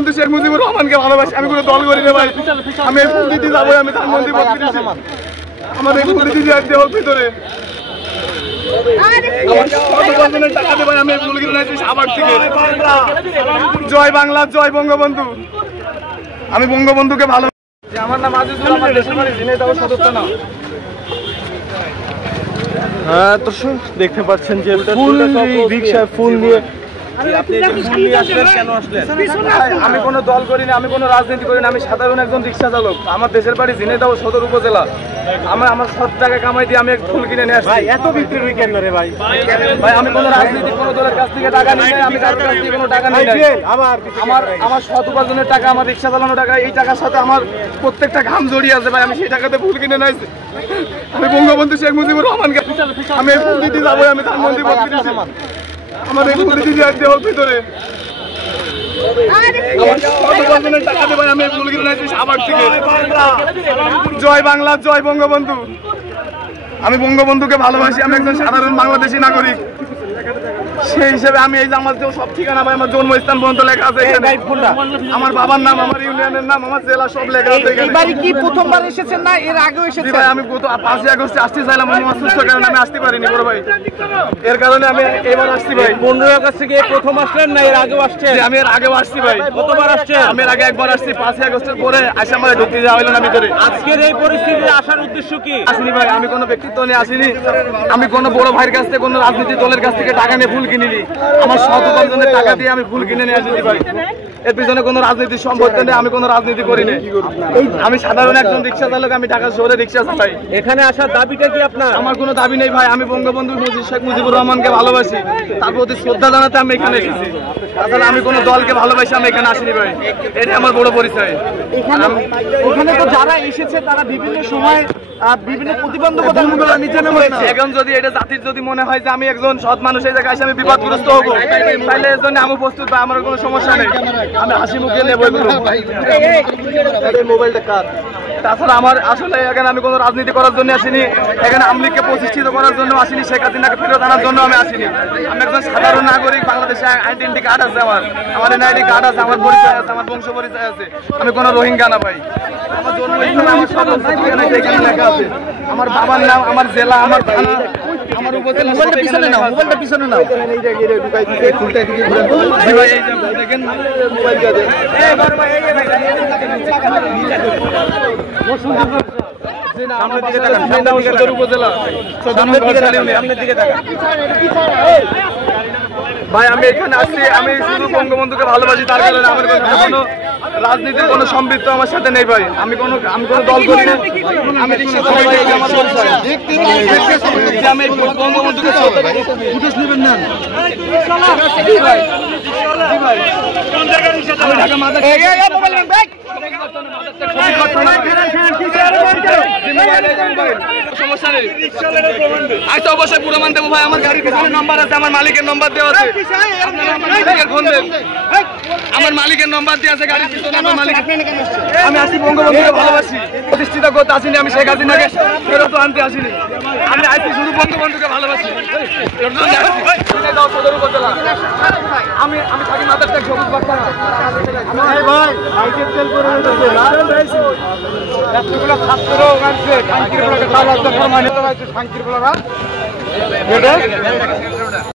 বঙ্গবন্ধু শেখ মুজিবুর রহমানকে ভালোবাসি। আমি কোনো দল করি না ভাই। আমি এই ফুল দিতে যাবো, আমি ধানমন্ডি আমার এই ফুল দিতে যাচ্ছি ওর ভিতরে। টাকা দেবেন, আমি ফুল কিনে নিয়েছি সাভার থেকে। জয় বাংলা, জয় বঙ্গবন্ধু। আমি বঙ্গবন্ধুকে ভালো। আমার নাম আজিজুল, আমার দেশের বাড়ি ঝিনাইদহ সদর থানা। হ্যাঁ দর্শক দেখতে পাচ্ছেন যে রিক্সায় ফুল নিয়ে আমি কোনো দল করি না, আমি কোনো রাজনীতি করি না, আমি সাধারণ একজন রিক্সা চালক। আমার দেশের বাড়ি ঝিনাইদহ সদর উপজেলা। আমার 7 টাকা কামাই দিয়ে আমি ফুল কিনে নিয়ে আসছি। এত বিক্রি কেন রে ভাই? ভাই আমি কোনো রাজনীতি, কোনো দলের কাছ থেকে টাকা নিই নাই, আমি কারোর কাছ থেকে কোনো টাকা নিই নাই। আমার সৎ উপার্জনের টাকা, আমার রিক্সা চালানোর টাকা, এই টাকার সাথে আমার প্রত্যেকটা ঘাম জড়িয়ে আছে ভাই। আমি সেই টাকাতে ফুল কিনে নিয়ে আসছি। আমি বঙ্গবন্ধু শেখ মুজিবুর রহমানকে আমি ফুল দিতে যাবো, আমি ধানমন্ডি আমার এই ফুল দিতে যাচ্ছি ওর ভিতরে। টাকা দেবেন, আমি ফুল কিনে নিয়েছি সাভার থেকে। জয় বাংলা, জয় বঙ্গবন্ধু। আমি বঙ্গবন্ধুকে ভালোবাসি। আমি একজন সাধারণ বাংলাদেশী নাগরিক। সেই হিসেবে আমি এই যে আমার যে সব ঠিকানা ভাই, আমার জন্মস্থান পর্যন্ত লেখা আছে এখানে। আমার বাবার নাম, আমার ইউনিয়নের নাম, আমার জেলা সব লেখা আছে এখানে। এবারে কি প্রথমবার এসেছেন না এর আগেও এসেছেন? ভাই আমি গত 5 আগস্টে আসতে চাইলাম, আমি অসুস্থর কারণে আমি আসতে পারিনি বড় ভাই। এর কারণে আমি এবার আসছি ভাই। 15 আগস্ট থেকে প্রথম আসলেন না এর আগেও আসছেন? আমি এর আগেও আসছি ভাই। কতবার আসছেন? আমি এর আগে একবার আসছি, 5 আগস্টের পরে আসে আমার ঢুকতে যাওয়া হলো না ভিতরে। আজকের এই পরিস্থিতিতে আসার উদ্দেশ্য কি? আসিনি ভাই, আমি কোনো ব্যক্তিত্ব নিয়ে আসিনি। আমি কোনো বড় ভাইয়ের কাছ থেকে, কোনো রাজনীতি দলের কাছ থেকে টাকা নিয়ে ফুল কিনিনি। আমার সৎ উপার্জনের টাকা দিয়ে আমি ফুল কিনে নিয়ে আসছি ভাই। এর পিছনে কোনো রাজনীতির সম্পর্ক নেই, আমি কোনো রাজনীতি করি না। আমি সাধারণ একজন রিক্সা চালক, আমি ঢাকা শহরে রিক্সা চালাই। এখানে আসার দাবিটা কি আপনার? আমার কোনো দাবি নেই ভাই। আমি বঙ্গবন্ধু শেখ মুজিবুর রহমানকে ভালোবাসি, তার প্রতি শ্রদ্ধা জানাতে আমি এখানে এসেছি। তাছাড়া আমি কোনো দলকে ভালোবাসি আমি এখানে আসিনি ভাই। এটাই আমার বড় পরিচয়। এখানে তো যারা এসেছে তারা বিভিন্ন সময় বিভিন্ন প্রতিবন্ধকতার নিচে নেমেছে। এখন যদি এটা জাতির যদি মনে হয় যে আমি একজন সৎ মানুষ, এই জায়গায় এসে আমি বিপদগ্রস্ত হবো, তাহলে এর জন্য আমি প্রস্তুত ভাই। আমার কোনো সমস্যা নেই, আমি হাসি মুখে নেবো এগুলো। মোবাইলটা কার? তাছাড়া আমার আসলে এখানে আমি কোনো রাজনীতি করার জন্য আসিনি, এখানে আওয়ামী লীগকে প্রতিষ্ঠিত করার জন্য আসিনি, শেখ হাসিনাকে ফেরত আনার জন্য আমি আসিনি। আমি একজন সাধারণ নাগরিক, বাংলাদেশে আইডেন্টি কার্ড আছে, আমার এনআইডি কার্ড আছে, আমার পরিচয় আছে, আমার বংশ পরিচয় আছে। আমি কোনো রোহিঙ্গা না ভাই। আমার জন্মস্থান, আমার সমস্ত ঠিকানা এখানে লেখা আছে। আমার বাবার নাম, আমার জেলা, আমার থানা, আমার উপজেলা। মোবাইলটা পিছনে নাও, মোবাইলটা পিছনে নাও। দেখেন মোবাইল দিয়ে ভাই। আমি এখানে আসছি, আমি শুধু বঙ্গবন্ধুকে ভালোবাসি, তার কারণে আমার কোনো রাজনীতির কোনো সম্পৃক্ত আমার সাথে নেই ভাই। আমি কোনো দল করি না, আমি রিক্সা চালাই, আমার পরিচয়। আমি বঙ্গবন্ধুকে নেবেন না ঢাকা মাথা সমস্যা নেই। আজ তো অবশ্যই পুরো মান দেবো ভাই। আমার গাড়ির পিছনে নাম্বার আছে, আমার মালিকের নাম্বার দেওয়া আছে। আমার মালিকের নাম্বার দিয়ে আছে গাড়ির পিছনে। আমার মালিক, আমি আসি বঙ্গবন্ধুকে ভালোবাসি, প্রতিষ্ঠিত করতে আসিনি, আমি শেখ হাসিনাকে ফেরত আনতে আসিনি। আমি আসছি শুধু বঙ্গবন্ধুকে ভালোবাসি। সদর উপজেলা। আমি থাকি মাদার টেক সবুজ বাচ্চা। ছাত্র